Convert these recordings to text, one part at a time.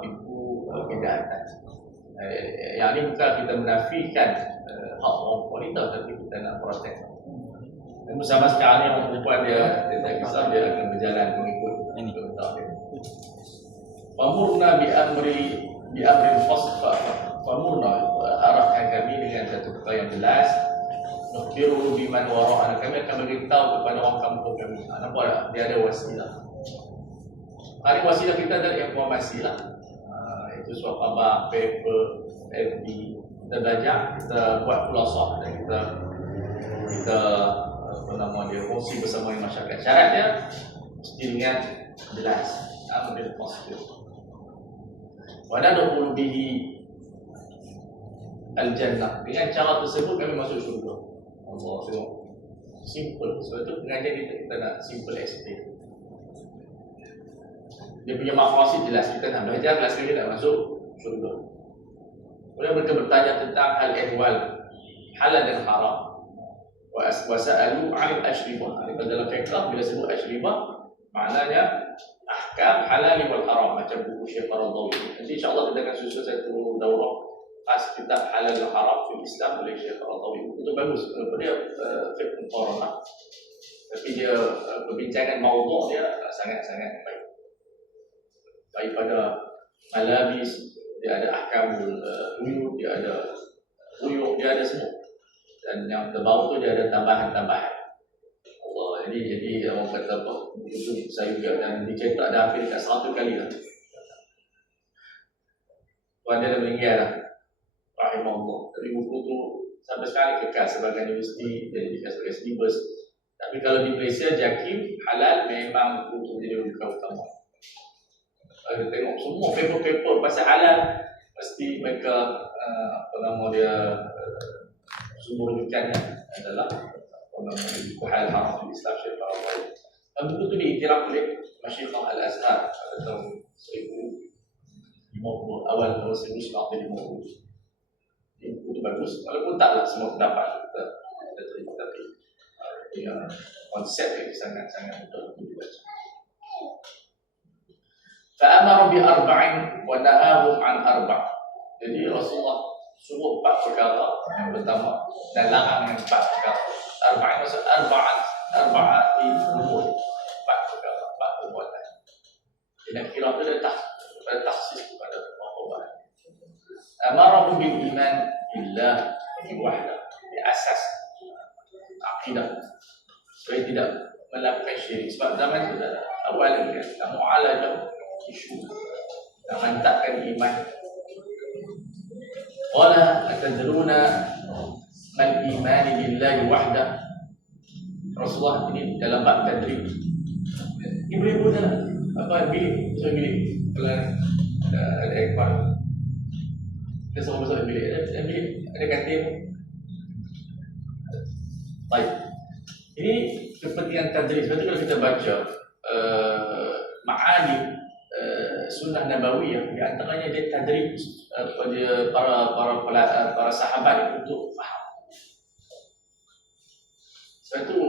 pintu kejahatan. Yang ini bukan kita menafikan hak orang wanita, tapi kita nak protect. Dan bersama sekarang ni orang perempuan dia tak kisah, dia akan berjalan mengikut perintah dia. Famurna bi amrin fasfa. Famurna, arahkan kami dengan satu perkara yang jelas. Nukhbiru biman wara'ana, kami akan beritahu kepada orang kampung kami. Nampak tak? Dia ada wasilah. Hari wasilah kita adalah informasi lah. Itu surat khabar, paper, FB. Kita belajar, kita buat pulasah dan kita apa nama dia, kongsi bersama dengan masyarakat. Syaratnya mesti dengan jelas. Ambil positif. Wa nadkhulu bihi al-jannah. Dengan cara tersebut kami masuk syurga. Allah tengok. Simple. Sebab tu pengajian kita nak simple explain. Dia punya maqasid jelas. Kita nak belajar kelas kali nak masuk syurga. Kemudian mereka bertanya tentang hal ihwal, halal dan haram. Wa sa'alu 'anil ashribah. Ini dalam fiqh bila sebut ashribah maknanya ahkam halal wal haram, macam buku Syekh Qaradawi. Nanti insya-Allah kita akan susun satu daurah khas kitab halal dan haram di Islam oleh Syekh Qaradawi. Itu bagus. Walaupun dia fiqh muqaranah, tapi dia perbincangan maudhu' dia sangat-sangat baik. Daripada malabis, dia ada ahkamul uyud, dia ada uyuk, dia ada semua. Dan yang terbaru tu dia ada tambahan-tambahan. Allah, jadi orang kata apa? Itu saya juga dan dicetak dah hampir dekat 100 kali lah. Tuan dia dah meninggal lah, rahimahullah. Tapi buku tu sampai sekarang kekal sebagai universiti dan dikasih sebagai syllabus. Tapi kalau di Malaysia, JAKIM halal memang buku tu jadi rujukan utama. Kita tengok semua paper-paper pasal halal, mesti mereka apa nama dia, sumber rujukannya adalah buku halal haram di Islam Syekh Qaradawi. Dan buku tu diiktiraf oleh Masyikhah Al-Azhar pada tahun 1050, awal tahun 1950. Buku tu bagus, walaupun taklah semua pendapat kita terima, tapi konsep ini sangat-sangat betul untuk dibaca. Fa'amara bi arba'in wa nahahum an arba'. Jadi Rasulullah suruh 4 perkara yang pertama dan larang yang 4 perkara. Arba'in maksud arba'ati umur, 4 perkara, 4 perbuatan. Jadi kira itu ada tahsis kepada perbuatan. Amarahum bil iman billah wahda, di asas akidah, supaya tidak melakukan syirik. Sebab zaman itu awal kan kamu alajah isu dan mantapkan iman. Qala atadruna mal iman billahi wahda. Rasulullah ini dalam bab tadrib. Ibu-ibu dah apa bilik, so bilik kalau ada ekor. Kita semua masuk bilik, ada katil. Baik. Ini kepentingan tadrib. Sebab tu kalau kita baca ma'ani sunnah nabawiyah, di antaranya dia tadrib para sahabat untuk faham. Sebab tu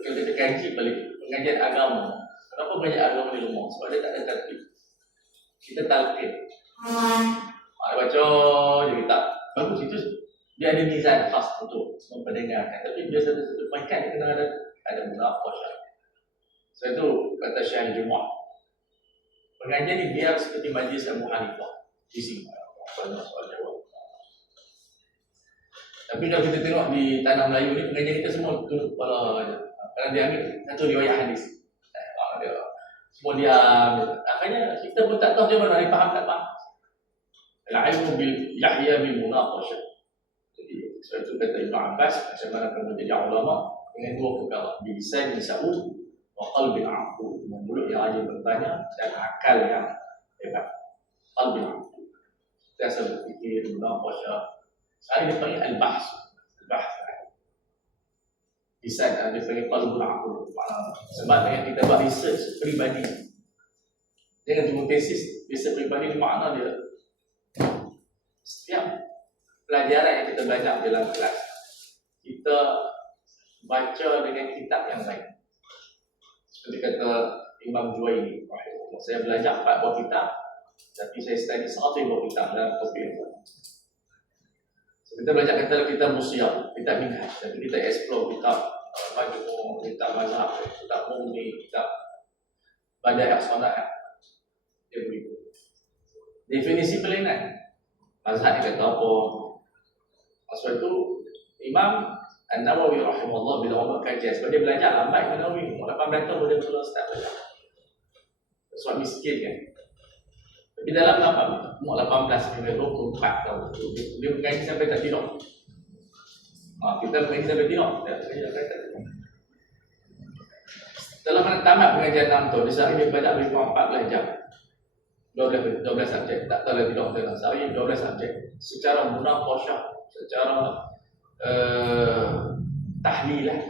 kalau kita kaji balik pengajian agama, kenapa banyak agama di rumah? Sebab dia tak ada tadrib. Kita talqin. Ada baca jadi tak bagus, itu dia ada mizan khas untuk memperdengarkan. Tapi biasa satu poinkan dia kena ada munaqashah. Sebab tu kata Syekh Jumaah, pengajian ni biar seperti majlis Abu Hanifah, isi banyak soal jawab. Tapi kalau kita tengok di tanah Melayu ni, pengajian kita semua tunduk kepala aja. Kerana dia ambil satu riwayat hadis, dia semua diam. Akhirnya kita pun tak tahu dia mana, dia faham tak faham. Al-ilmu bil yahya bil munaqashah. Jadi sebab itu kata Ibn Abbas, macam mana kamu jadi ulama dengan 2 perkara, bilisan sa'ud wa qalbi aqul, dengan mulut yang rajin bertanya dan akal yang hebat. Qalbi aqul, kita asal berfikir, munaqashah. Sekarang dia panggil al-bahs. Al-bahs lisan, dia panggil qalbi aqul. Sebab dengan kita buat research peribadi, jangan cuma tesis. Research peribadi ni makna dia setiap pelajaran yang kita belajar dalam kelas, kita baca dengan kitab yang lain. Seperti kata Imam Juwaini, saya belajar 4 buah kitab Tapi saya study 150 kitab dalam topik itu. So, kita belajar kita musyam, kita minhaj, tapi kita explore kitab majmu', kitab mazhab, kitab murni, kitab badai as-sanah. Dia begitu. Definisi pelainan. Mazhab ni kata apa? Sebab itu Imam An-Nawawi rahimahullah bila orang kajian sebab dia belajar lambat An-Nawawi umur 18 tahun dia mula start belajar. Sebab miskin kan. Tapi dalam umur 18 hingga 24 tahun dia mengaji sampai tak tidur. Kita mengaji sampai tidur. Setelah mana tamat pengajian 6 tahun, dia sehari dia baca lebih kurang 14 jam. 12 subjek, tak tahu lagi doktor lah. Sehari 12 subjek. Secara munaqashah, secara tahlilah.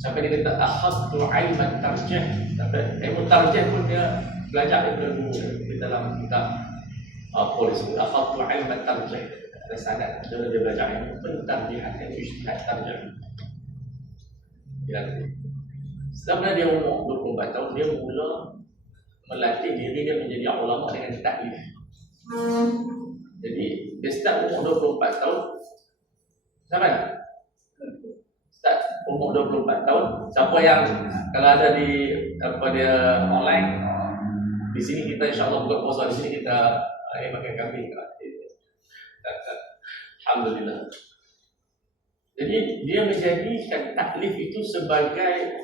Sampai dia kata akhadtu ilman tarjih. Sampai ilmu tarjih pun dia belajar daripada guru di dalam kitab polis. Akhadtu ilman tarjih. Ada sanad dia belajar ilmu pentarjihan, ilmu ijtihad tarjih. Setelah dia umur 24 tahun, dia mula melatih diri dia menjadi ulama dengan taklif. Jadi dia start umur 24 tahun. Sama tak? Start umur 24 tahun. Siapa yang kalau ada di dia online, di sini kita insya-Allah buka puasa, di sini kita makan kambing. Alhamdulillah. Jadi dia menjadikan taklif itu sebagai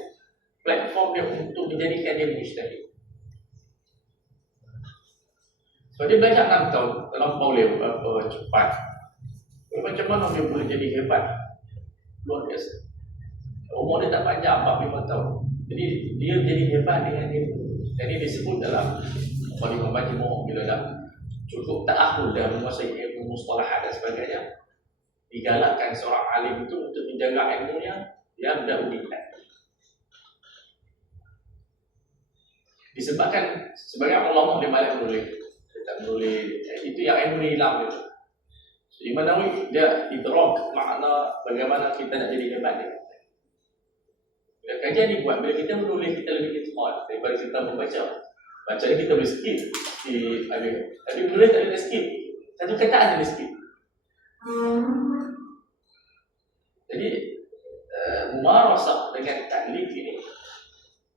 platform dia untuk menjadikan dia mujtahid. So dia belajar 6 tahun dalam boleh berapa cepat. Macam mana dia boleh jadi hebat? Luar biasa. Umur dia tak panjang, 45 tahun. Jadi dia jadi hebat dengan dia. Jadi disebut dalam Muqaddimah Majmu' bila dah cukup ta'ahul dah menguasai ilmu mustalahat dan sebagainya, digalakkan seorang alim itu untuk menjaga ilmunya, dia mendahulukan. Disebabkan sebagai ulama dia malas menulis. Dia tak menulis. Itu yang ilmu hilang itu. Imam Nawawi dia idrak makna bagaimana kita nak jadi hebat dia. Bila kajian dibuat, bila kita menulis kita lebih ikhlas daripada kita membaca. Baca ni kita boleh skip tapi menulis tak boleh skip. Satu kataan boleh skip. Jadi mumarasah dengan taklif ini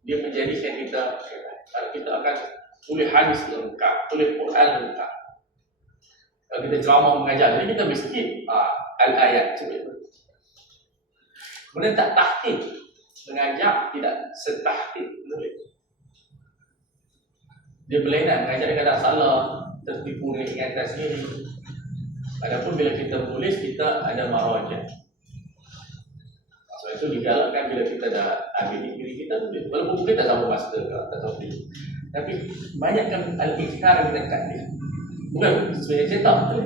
dia menjadikan kita kalau kita akan tulis hadis lengkap, tulis Quran lengkap. Kalau kita ceramah mengajar, jadi kita miskin al-ayat cuba. Kemudian tak tahqiq, mengajar tidak setahqiq menulis. Dia berlainan, mengajar dia kadang salah, tertipu dengan ingatan sendiri. Adapun bila kita menulis, kita ada marajah. Sebab itu digalakkan bila kita dah ambil diri kita tulis. Walaupun buku kita tak sama master, tak tahu dia. Tapi banyakkan al-ikhtar dengan taklif. Bukan sebenarnya cetak betul.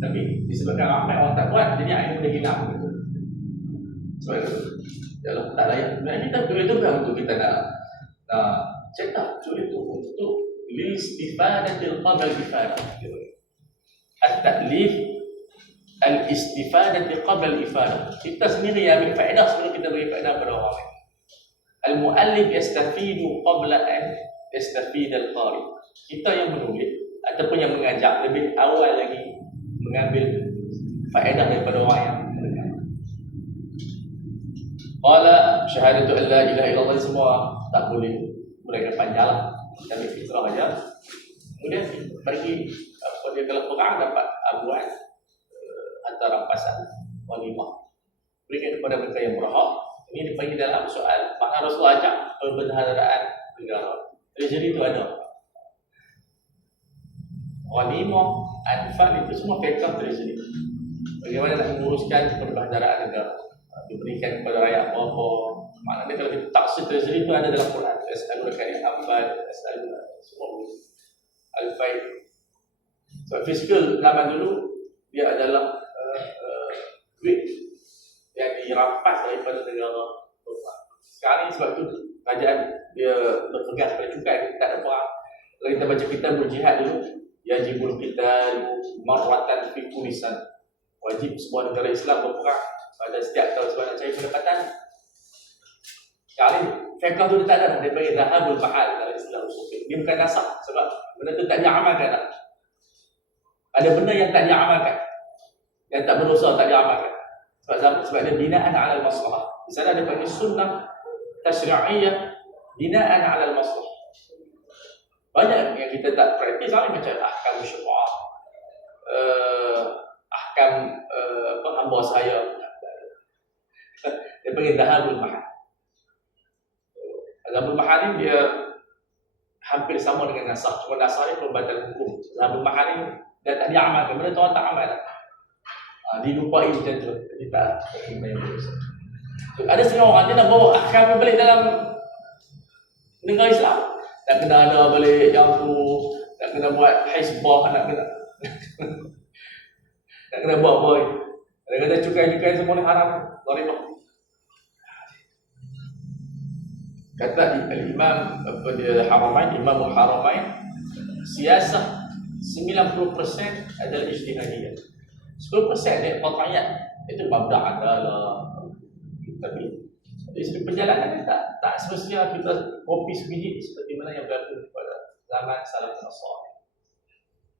Tapi disebabkan ramai orang tak buat, jadi ilmu dia hilang. Sebab itu dalam tak layak. Sebenarnya kita tulis itu bukan untuk kita nak cetak. Tulis itu untuk lil-istifadatil qabla al-ifadah. At-taklif al-istifadati qabla al-ifadah. Kita sendiri yang ambil faedah sebelum kita beri faedah pada orang lain. Al-muallif yastafidu qabla an yastafid al-qari. Kita yang menulis ataupun yang mengajar lebih awal lagi mengambil faedah daripada orang yang mendengar. Qala syahadatu an la ilaha illallah semua tak boleh mereka panjanglah kami fitrah aja. Kemudian bagi apa dia kalau perang dapat abuan antara rampasan walimah berikan kepada mereka yang berhak. Ini dipanggil dalam soal mana Rasulullah ajak perbendaharaan negara. Jadi itu ada walimah, anfal itu semua fiqh treasury. Bagaimana nak menguruskan perbendaharaan negara, diberikan kepada rakyat apa. Maknanya kalau kita taksir treasury itu ada dalam Quran. As'alul karim anfal, as'alul semua al-faid. So fiskal zaman dulu dia adalah duit yang dirampas daripada negara. Sekarang ni sebab itu kerajaan dia berpegang pada cukai, tak ada perang. Kalau kita baca kitab berjihad dulu, yajibul qital marratan fi kulisan. Wajib sebuah negara Islam berperang pada setiap tahun sebab nak cari pendapatan. Sekarang ni fiqh tu dia tak ada, dia panggil dhahabul mahal dalam istilah usul fiqh. Dia bukan nasakh sebab benda tu tak diamalkan dah. Ada benda yang tak diamalkan, yang tak berusaha tak diamalkan. Sebab dia binaan ala al-maslahah. Di sana dia panggil sunnah tasyri'iyah binaan ala al-maslahah. Banyak yang kita tak praktis macam ahkam syu'ah, ahkam hamba saya. Dia panggil dhahabul mahal. Dhahabul mahal ni dia hampir sama dengan nasakh, cuma nasakh ni pembatal hukum. Dhahabul mahal ni dia tak diamalkan, benda tu orang tak amal. Dilupai macam tu. Jadi tak ada setengah orang dia nak bawa ahkam balik dalam negara Islam. Nak kena ada balik yang tu, nak kena buat hizbah, nak kena buat boy. Dia kata cukai-cukai semua ni haram, zalimah. Kata Imam Haramain, Imam Haramain, siasah 90% adalah ijtihadiyah. 10% dia qat'iyah. Itu mabda' adalah. Tapi dari segi perjalanan tak semestinya kita kopi sebiji seperti mana yang berlaku pada zaman salafus salih.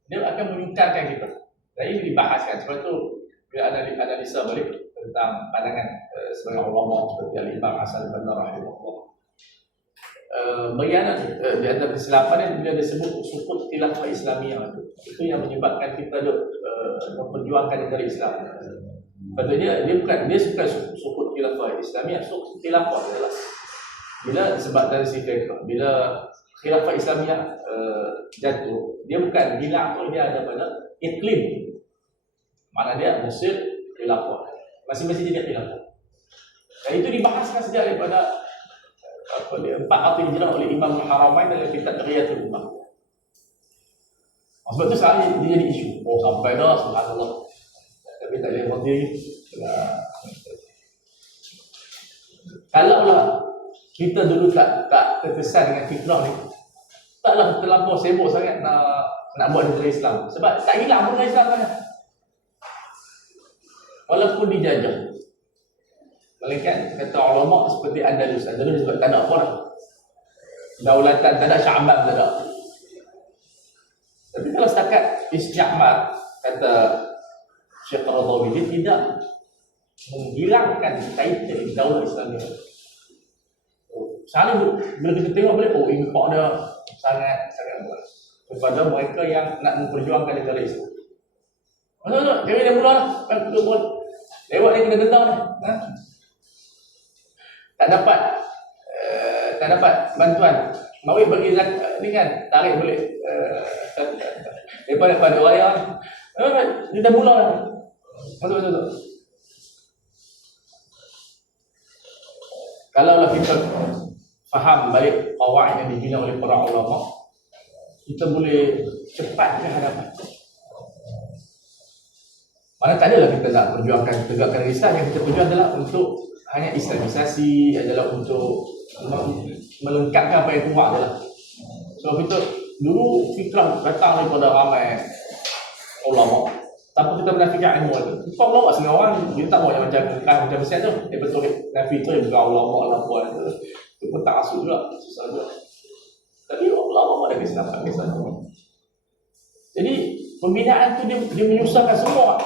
Dia akan menyukarkan kita. Dan ini dibahaskan. Sebab tu bila analisa balik tentang pandangan sebagai ulama seperti Al-Imam Hasan al-Banna rahimahullah. Bagian di antara kesilapan dia disebut sukut khilafah Islamiyah itu yang menyebabkan kita memperjuangkan negara Islam. Patutnya dia suka sukut khilafah Islamiyah, sukut khilafah adalah bila sebab dari sisi bila khilafah Islamiyah jatuh, dia bukan hilang tu, dia ada pada iklim. Mana dia Mesir khilafah. Masing-masing jadi khilafah. Dan itu dibahaskan sejak daripada 4 Akhir Hijrah oleh Imam Haramain dalam kitab Riyatul Ummah. Sebab tu sekarang dia jadi isu. Oh sampai dah, subhanallah. Tapi tak boleh berhenti. Kalaulah kita dulu tak terkesan dengan fikrah ni, taklah terlampau sibuk sangat nak buat negara Islam. Sebab tak hilang pun negara Islam sangat. Walaupun dijajah. Melainkan kata ulama seperti Andalus sebab tak ada apa dah. Daulatan tak ada, Sya'ban tak ada. Tapi kalau setakat isti'mar, kata Syekh Qaradawi, dia tidak menghilangkan title daulah Islamiyah. Selalu bila kita tengok balik, impak dia sangat berat kepada mereka yang nak memperjuangkan negara Islam. Betul-betul, jangan dia mula lah. Lewat ni kena tentang ni. Tak dapat bantuan. Mari bagi ni kan, tarik balik daripada wayar. Dia dah mula lah. Betul-betul. Kalaulah kita faham balik qawaid yang dibina oleh para ulama, kita boleh cepat ke hadapan. Mana tak adalah kita nak perjuangkan tegakkan Islam, yang kita perjuang adalah untuk hanya Islamisasi, adalah untuk melengkapkan apa yang kuat adalah. So kita dulu fikrah datang daripada ramai ulama, tanpa kita menafikan ilmu itu. Kita ulama semua orang dia tak mau yang macam Mesir tu, dia betul nafi tu yang bukan ulama lah buat itu pun tak asal juga, susah juga. Tapi ulama ada kesilapan. Jadi pembinaan tu dia menyusahkan semua.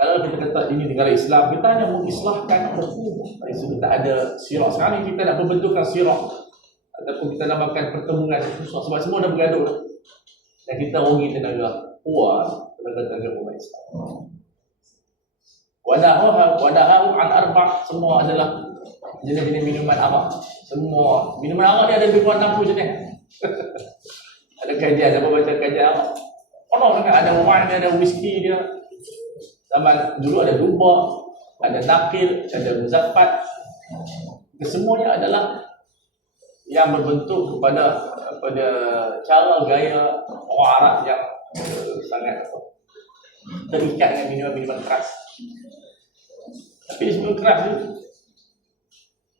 Kalau kita kata ini negara Islam, kita hanya mengislahkan hukum. Dari sudut tak ada sirah. Sekarang ni kita nak membentukkan sirah ataupun kita namakan pertemuan susah sebab semua dah bergaduh dah. Dan kita rugi tenaga puas, tenaga umat Islam. Wadahahum an arba' semua adalah jenis-jenis minuman arak. Semua minuman arak ni ada lebih kurang 60 jenis. Ada kajian, siapa baca kajian arak? Penuh sangat, ada wine dia, ada whisky dia. Zaman dulu ada duba, ada nakil, ada muzaffat. Kesemuanya adalah yang berbentuk kepada cara gaya orang Arab yang sangat terikat dengan minuman-minuman keras. Tapi sebelum keras ni,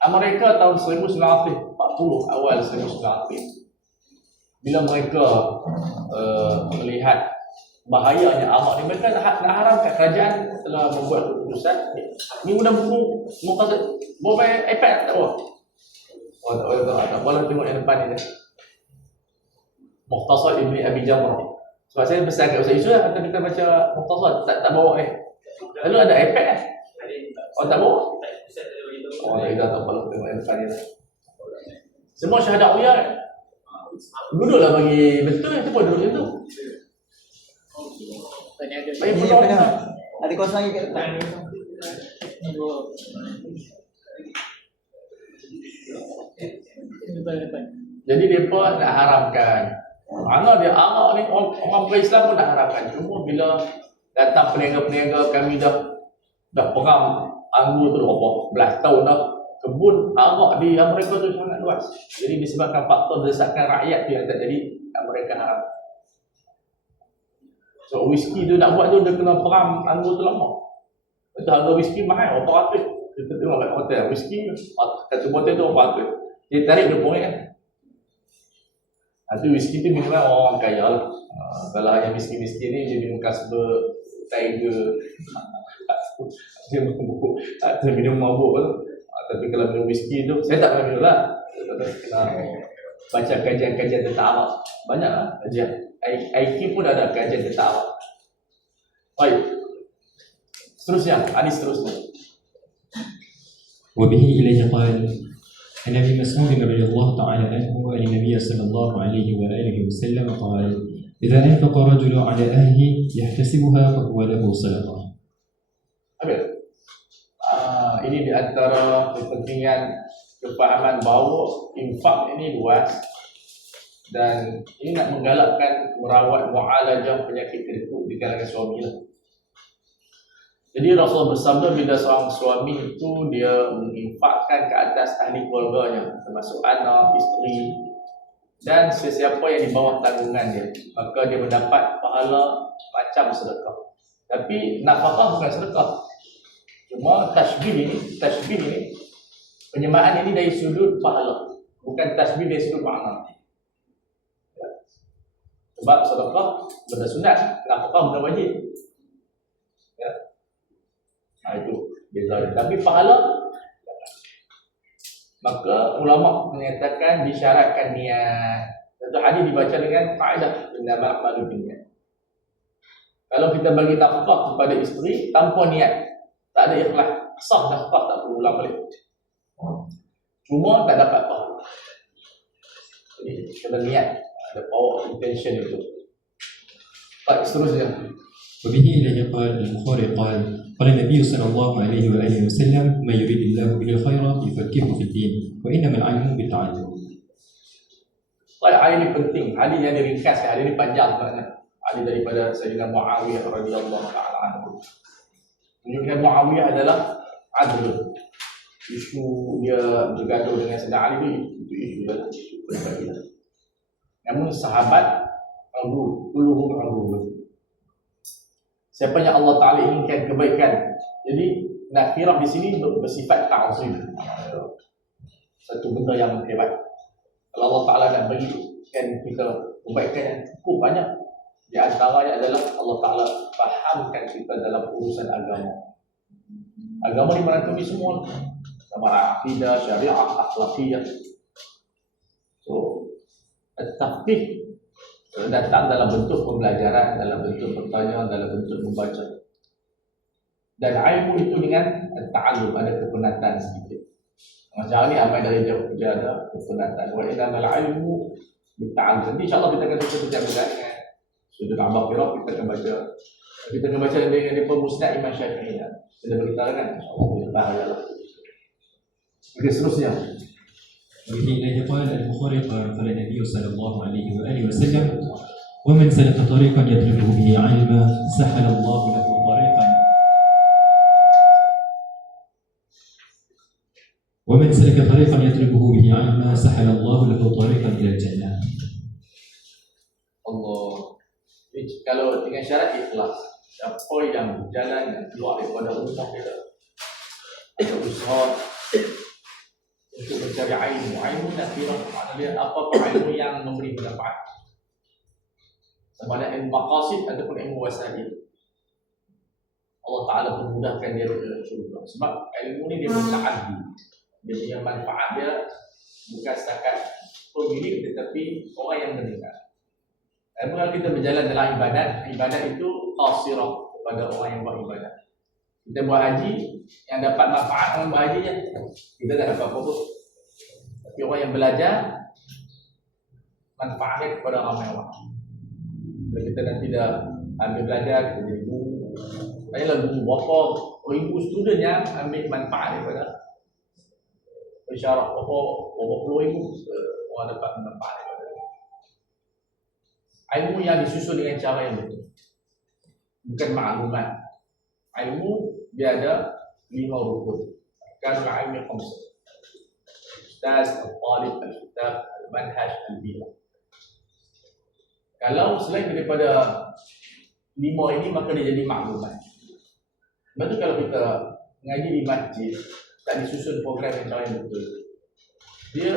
Amerika tahun 1940, awal 1940, bila mereka melihat bahayanya arak ni, mereka nak haramkan. Kerajaan telah membuat keputusan ni mudah buku muka bawa iPad tak apa. Orang tengok yang depan ni. Mukhtasar Ibni Abi Jamrah. Sebab saya pesan kat Ustaz Yusof lah, kata kita baca Mukhtasar, tak bawa Lalu ada iPad kan? Oh tak bawa? Oh kita tak perlu tengok yang depan ni lah. Semua syahadat uyah kan? Duduklah bagi betul, itu pun duduk situ. Bagi peluang Ada kos lagi kat depan. Jadi mereka nak haramkan. Mana dia arak ni, orang berislam pun nak haramkan. Cuma bila datang peniaga-peniaga, kami dah peram anggur tu berapa belas tahun dah. Kebun arak di Amerika tu sangat luas. Jadi disebabkan faktor desakan rakyat tu yang tak jadi, mereka haram. So whisky tu nak buat tu dia kena peram anggur tu lama. Betul harga whisky mahal, 400. Kita tengok kat hotel whisky, satu botol tu 400. Dia tarik RM20 kan. Itu whisky tu minuman orang kaya lah. Kalau yang miskin-miskin ni dia minum Carlsberg, Tiger, dia minum mabuk tu. Tapi kalau minum whisky tu, saya tak pernah minum lah. Kena baca kajian-kajian tentang arak. Banyak lah kajian. IQ pun ada kajian tentang arak. Baik. Seterusnya, hadis seterusnya. وبه إليه قال عن أبي مسعود رضي الله تعالى عنه أن النبي صلى الله عليه وآله وسلم قال إذا أنفق رجل على أهله يحتسبها فهو له صدقة. Ini di antara kepentingan kefahaman bahawa infak ini luas dan ini nak menggalakkan merawat mu'alajah penyakit keriput di kalangan suami lah. Jadi Rasulullah bersabda bila seorang suami itu dia menginfakkan ke atas ahli keluarganya termasuk anak, isteri dan sesiapa yang di bawah tanggungan dia, maka dia mendapat pahala macam sedekah. Tapi nafkah bukan sedekah. Cuma tashbih ini penyemaan ini dari sudut pahala, bukan tashbih dari sudut makna. Sebab sedekah benda sunat, nafkah benda wajib. Itu beza dia. Tapi pahala, maka ulama menyatakan disyaratkan niat. Satu hadis dibaca dengan faedah innamal a'malu binniyat. Kalau kita bagi nafkah kepada isteri tanpa niat, tak ada ikhlas, sah nafkah, tak perlu ulang balik. Cuma tak dapat pahala. Jadi kena niat, ada power intention itu. Baik, seterusnya. وبه إليه قال البخاري قال النبي صلى الله عليه وآله وسلم من يريد الله به الخير يفكهه في الدين وإنما العلم بالتعلم. Baik, hadis ini penting. Hadis yang diringkas, hadis ini panjang sebenarnya. Hadis daripada Sayyidina Muawiyah radhiyallahu ta'ala anhu. Menunjukkan Muawiyah adalah adil. Isu dia bergaduh dengan Sayyidina Ali itu isu lah, isu pribadi. Namun sahabat kulluhum adil. Siapa yang Allah Ta'ala inginkan kebaikan. Jadi nakirah di sini bersifat ta'zim. Satu benda yang hebat. Kalau Allah Ta'ala nak berikan kita kebaikan yang cukup banyak, di antaranya adalah Allah Ta'ala fahamkan kita dalam urusan agama. Agama ni merangkumi semua, sama akidah, syariah, akhlakiyah. So, at-tafqih datang dalam bentuk pembelajaran, dalam bentuk pertanyaan, dalam bentuk membaca. Dan ilmu itu dengan ta'allum, ada kepenatan sedikit. Macam ni amai dari jauh kerja ada kepenatan. Wa innamal ilmu bitta'allum. Nanti insya-Allah kita akan baca dengan sudut Al-Baqarah, kita akan baca. Kita akan baca dengan Musnad Imam Syafi'i. Sudah beritahu kan? Insya-Allah kita bahagialah. Okey, seterusnya. وبه إليه قال البخاري قال النبي صلى الله عليه وآله وسلم ومن سلك طريقا يطلب به علما سهل الله له طريقا ومن سلك طريقا يطلبه به علما سهل الله له طريقا إلى الجنة. Allah. Kalau dengan syarat ikhlas, siapa yang berjalan yang keluar daripada rumah dia ada usaha untuk mencari ilmu nak kira makna dia apa ilmu yang memberi manfaat. Sama ada ilmu maqasid ataupun ilmu wasail. Allah Ta'ala memudahkan dia ke syurga. Sebab ilmu ni dia muta'addi. Dia punya manfaat dia bukan setakat pemilik tetapi orang yang mendengar. Dan kalau kita berjalan dalam ibadat itu qasirah kepada orang yang buat ibadat. Kita buat haji, yang dapat manfaat orang buat haji je, kita tak dapat apa-apa. Tapi orang yang belajar, manfaatnya kepada ramai orang. Kalau kita nanti dah ambil belajar, kita jadi guru. Banyak guru berapa ribu student yang ambil manfaat daripada bersyarat berapa puluh ribu orang dapat manfaat daripada ilmu yang disusun dengan cara yang betul, bukan maklumat. Ilmu dia ada 5 rukun. Kan ilmu khamsah: ustaz, al-talib, al-kitab, al-manhaj, al-bila. Kalau selain daripada 5 ini, maka dia jadi maklumat. Sebab tu kalau kita mengaji di masjid, tak disusun program yang cara yang betul, dia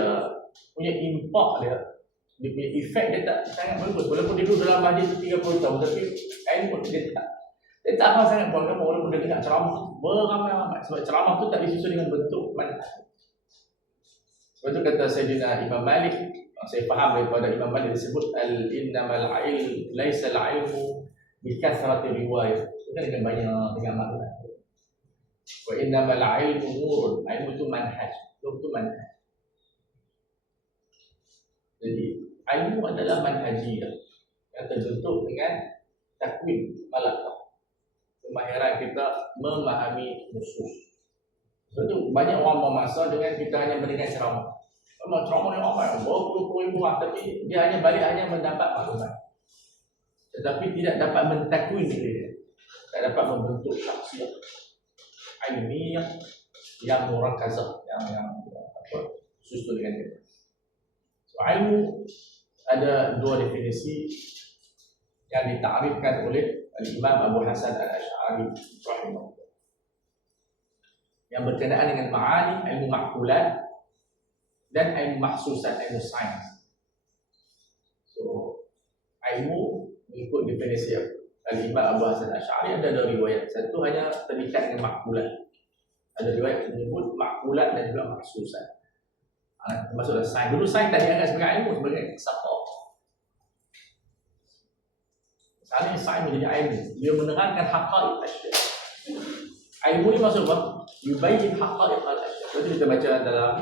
punya impak dia punya efek dia tak sangat bagus. Walaupun dia duduk dalam masjid 30 tahun, tapi ilmu dia tak akan sangat buat kamu walaupun dia dengar ceramah beramai-ramai. Sebab ceramah tu tak disusun dengan bentuk manhaj. Sebab tu kata Sayyidina Imam Malik, saya faham daripada Imam Malik disebut innamal ilm laisa al-ilmu bi kathrati riwayat, bukan dengan banyak dengan maklumat. Wa innamal ilmu nurun, ilmu itu manhaj, itu manhaj. Jadi ilmu adalah manhajiyah yang terbentuk dengan takwin malakah, kemahiran kita memahami nusus. Sebab tu banyak orang bermasa dengan kita hanya mendengar ceramah. Ceramah yang ramai, berpuluh-puluh ribu orang, tapi dia hanya balik hanya mendapat maklumat, tetapi tidak dapat mentakwin diri dia, tak dapat membentuk syakhsiyah ilmiah yang murakazah, yang susun dengan dia. So, ilmu ada 2 definisi yang ditakrifkan oleh Imam Abu Hasan Al-Asy'ari rahimahullah, yang berkenaan dengan ma'ani, ilmu ma'qulat, dan ilmu mahsusat, ilmu sains. So, ilmu mengikut definisi Al-Imam Abu Hasan Al-Asy'ari ada 2 riwayat. Satu hanya terikat dengan ma'qulat. Ada riwayat menyebut ma'qulat dan juga mahsusat. Termasuk dalam sains. Dulu sains tak dianggap sebagai ilmu, sebagai sahabat. Sekarang ni sains menjadi ilmu. Dia menerangkan haqa'iq asya'. Ilmu ni maksud apa? Yubayyin haqa'iq al-asya'. Lepas tu kita baca dalam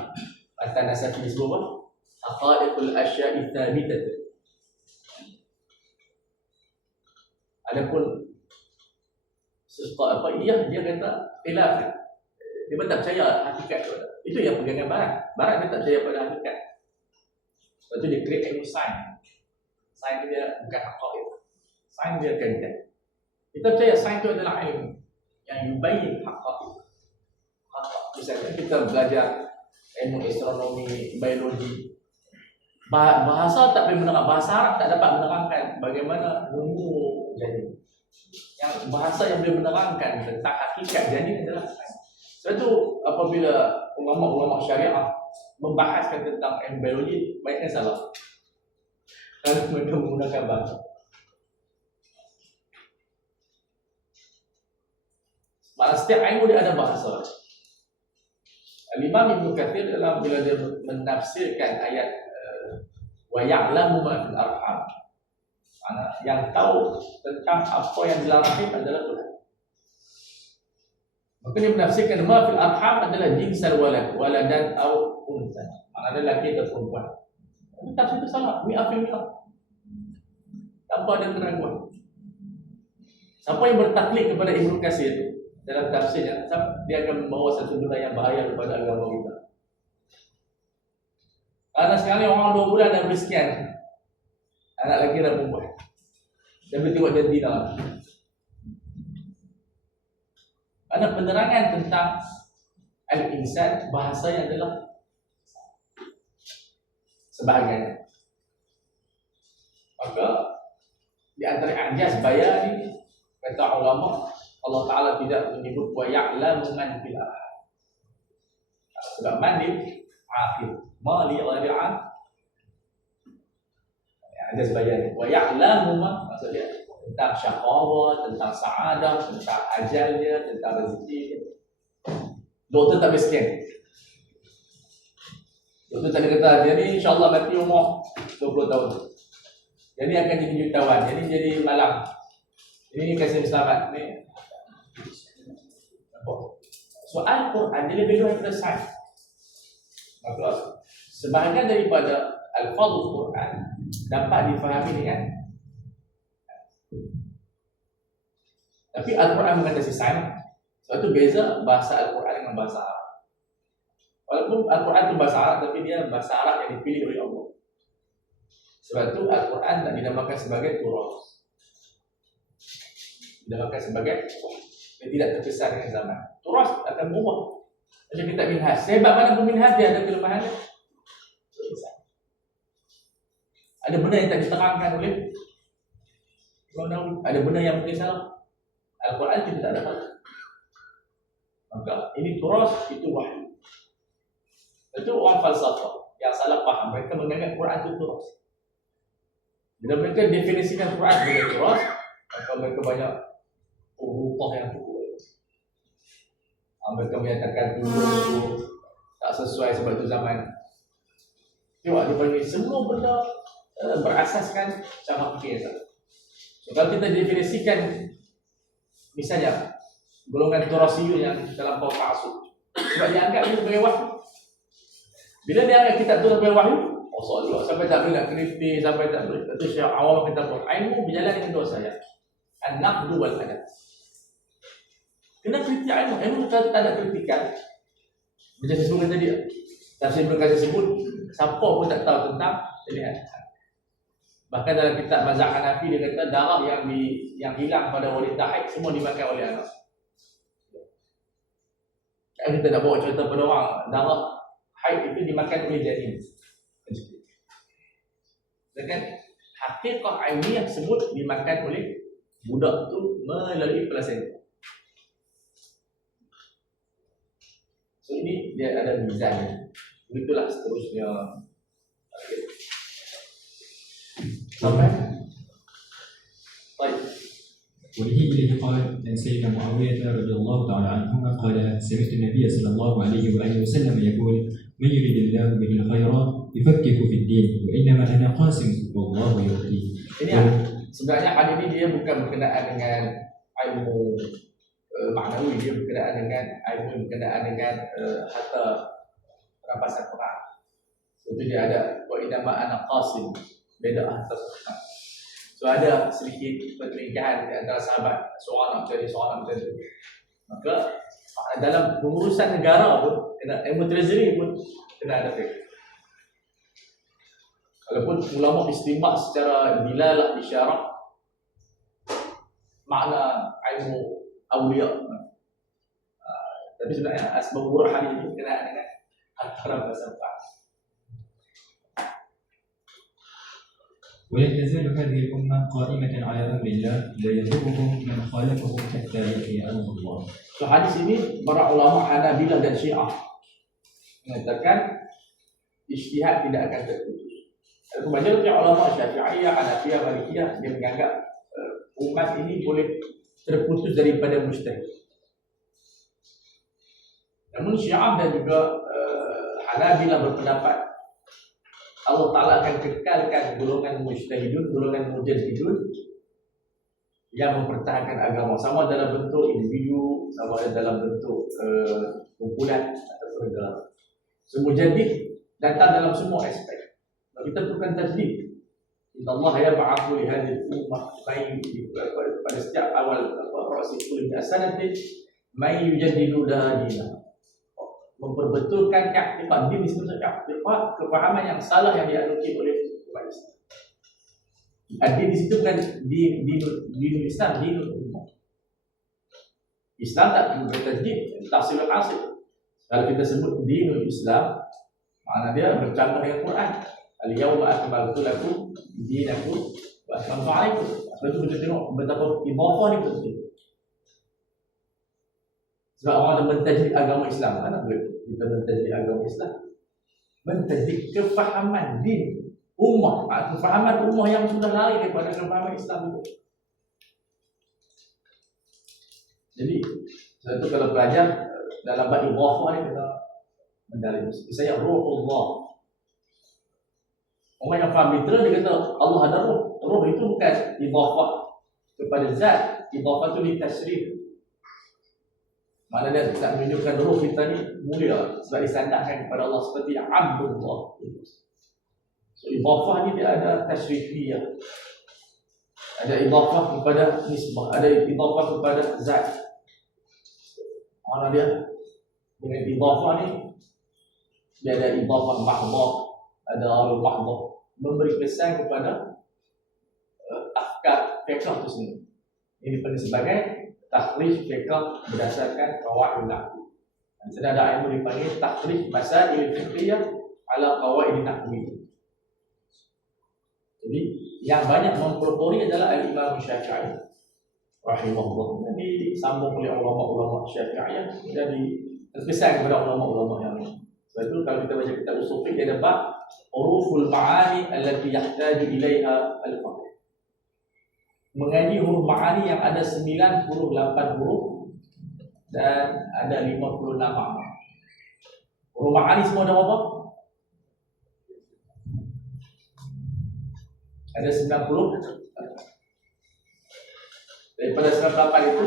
Matan Nasafi disebut apa? Haqa'iqul asya'i thabitat. Adapun apa dia kata khilaf. Dia pun tak percaya hakikat tu. Itu yang pegangan barat. Barat dia tak percaya pada hakikat. Lepas tu dia create ilmu sains. Sains dia bukan haqa'iq. Sains dia kaitan. Kita percaya sains itu adalah ilmu yang yubayyin haqa'iq. Misalnya kita belajar ilmu astronomi, biologi, bahasa tak boleh menerang, bahasa Arab tak dapat menerangkan bagaimana ilmu jadi. Yang bahasa yang boleh menerangkan tentang hakikat jadi adalah sains. Sebab tu apabila ulama-ulama syariah membahaskan tentang ilmu biologi, baiknya salah kalau mereka menggunakan bahasa. Malah setiap ilmu dia ada bahasa. Al-Imam Ibn Katsir dalam bila dia menafsirkan ayat wa ya'lamu ma fil arham, yang tahu tentang apa yang di dalam rahim adalah Tuhan. Maka dia menafsirkan ma fil arham adalah jinsal walad, waladan au unsa, maknanya lelaki atau perempuan. Tapi tafsir itu salah, mi'ah fil mi'ah, tanpa ada keraguan. Siapa yang bertaklid kepada Ibn Katsir dalam tafsirnya, dia akan membawa satu benda yang bahaya kepada agama kita. Karena sekarang orang 2 bulan dah bersekian anak lelaki dan perempuan, dan bertengok jantina. Ada penerangan tentang al-insan, bahasanya adalah sebahagian. Maka di antara ajaz bayar ni, kata ulama, Allah Ta'ala tidak menyebut wa ya'lamu man fil arham. Sebab man dia akhir, ma li ghari'an, ajaz bayar ni. Wa ya'lamu ma, maksudnya tentang syaqawah, tentang sa'adah, tentang ajalnya, tentang rezeki. Doktor tak boleh scan. Doktor tak ada kata, dia ni insyaAllah mati umur 20 tahun. Dia ni akan jadi jutawan, dia ni jadi malang. Ini kasih selamat. Ni. So Al-Quran dia lebih luas daripada sains. Maka sebahagian daripada al-fadhul Quran dapat difahami dengan, tapi Al-Quran mengatasi sains. Sebab itu beza bahasa Al-Quran dengan bahasa Arab. Walaupun Al-Quran itu bahasa Arab, tapi dia bahasa Arab yang dipilih oleh Allah. Sebab itu Al-Quran tak dinamakan sebagai turas, dinamakan sebagai dia tidak terkesan dengan zaman. Turas akan berubah. Macam kitab Minhaj, sebab mana pun Minhaj dia ada kelemahan dia. Ada benda yang tak diterangkan oleh Imam Nawawi, ada benda yang mungkin salah. Al-Quran kita tak dapat. Maka ini turas, itu wahyu. Itu orang falsafah yang salah faham. Mereka menganggap Quran itu turas. Bila mereka definisikan Quran sebagai turas, maka mereka banyak rupah yang cukup. Mereka menyatakan dulu itu tak sesuai sebab itu zaman. Tengok dia panggil semua benda berasaskan cara fikir. So, kalau kita definisikan misalnya golongan turasiyun yang terlampau ta'assub, sebab dia anggap itu sebagai wahyu. Bila dia anggap kitab itu sebagai wahyu, soal juga sampai tak boleh nak kritik, sampai tak boleh. Itu Syekh Awam kita pun ilmu berjalan dengan dua saya. An-naqdu wal adab. Kena kritik ilmu kalau tak ada kritikan. Macam saya sebutkan tadi, tafsir Ibn Katsir sebut, siapa pun tak tahu tentang pilihan. Bahkan dalam kitab Mazhab Hanafi dia kata darah yang hilang pada wanita haid semua dimakan oleh anak. Kita nak bawa cerita pada orang, darah haid itu dimakan oleh janin. Sedangkan hakikat ilmiah sebut dimakan oleh budak tu melalui plasenta. So ini dia ada mizannya. Begitulah seterusnya. Sampai. Baik. وله إليه قال عن سيدنا معاوية رضي الله تعالى عنهما قال سمعت النبي صلى الله عليه وآله وسلم يقول من يريد الله به الخير يفكك في الدين وإنما أنا قاسم والله يؤتي. Ini sebenarnya hadis ini dia bukan berkenaan dengan ilmu maknawi, dia berkenaan dengan ilmu berkenaan dengan harta rampasan Quran. Itu dia ada wa inama ana qasim, beda harta Quran. So ada sedikit pertelingkahan di antara sahabat, seorang nak jadi seorang macam tu. Maka dalam pengurusan negara pun, kena ilmu treasury pun kena ada fikir. Walaupun ulama istimbat secara dilalah isyarat makna ilmu awliya, tapi sebenarnya asbab burhan itu kena dengan antara bahasa Quran. ولا تزال هذه الأمة قائمة على أمر الله لا يضرهم من خالفهم حتى يأتي أمر الله. So hadis ini para ulama Hanabilah dan Syiah mengatakan ijtihad tidak akan terputus. Kebanyakan ulama Syafi'iyah, Hanafiyah, Malikiyah dia menganggap umat ini boleh terputus daripada mujtahid. Namun Syiah dan juga Hanabilah berpendapat Allah Ta'ala akan kekalkan golongan mujtahidun, golongan mujaddidun yang mempertahankan agama, sama dalam bentuk individu, sama dalam bentuk kumpulan atau negara. So, mujaddid datang dalam semua aspek. Kita bukan tajdid. Allah ya ba'athu li hadhihi ummah pada setiap awal ra'si kulli asanatin may yujaddidu dinah. Memperbetulkan i'tiqad din disebut i'tiqad, kefahaman yang salah yang dianuti oleh umat Islam. Ad-din di situ bukan dinul Islam, dinul ummah. Islam tak bertajdid, tahsilul hasil. Kalau kita sebut dinul Islam, makna dia bercampur dengan Quran. Al-yawma akmaltu lakum dinakum wa atmamtu alaikum. Sebab itu kita tengok betapa idhafah ni penting. Sebab orang ada mentajdid agama Islam, mana boleh kita mentajdid agama Islam? Mentajdid kefahaman din ummah, kefahaman ummah yang sudah lari daripada kefahaman Islam itu. Jadi, satu kalau belajar dalam bab idhafah ni kita mendalam. Misalnya Ruhullah, Orang yang faham literal dia kata Allah ada roh. Roh itu bukan idhafah kepada zat, idhafah itu litasyrif. Maknanya dia nak menunjukkan roh kita ni mulia sebab disandarkan kepada Allah seperti Abdullah. So idhafah ni dia ada tasyrifiyah. Ada idhafah kepada nisbah, ada idhafah kepada zat. Mana dia dengan idhafah ni dia ada idhafah mahdhah, ada arul mahdhah, memberi kesan kepada afkar fiqh itu sendiri. Ini dipanggil sebagai takhrij fiqh berdasarkan qawaid nahwu. Dan sedang ada ilmu dipanggil takhrij masail fiqhiyah ala qawaid nahwu. Jadi yang banyak mempelopori adalah Al-Imam Syafi'i rahimahullah. Jadi disambung oleh ulama-ulama Syafi'iyah dan terpesan kepada ulama-ulama yang lain. Sebab itu kalau kita baca kitab usul fiqh dia ada bab huruful ma'ani allati yahtaju ilaiha al-faqih. Mengaji huruf ma'ani yang ada 98 huruf dan ada 56 makna. Huruf ma'ani semua ada berapa? Ada 90. Daripada 98 itu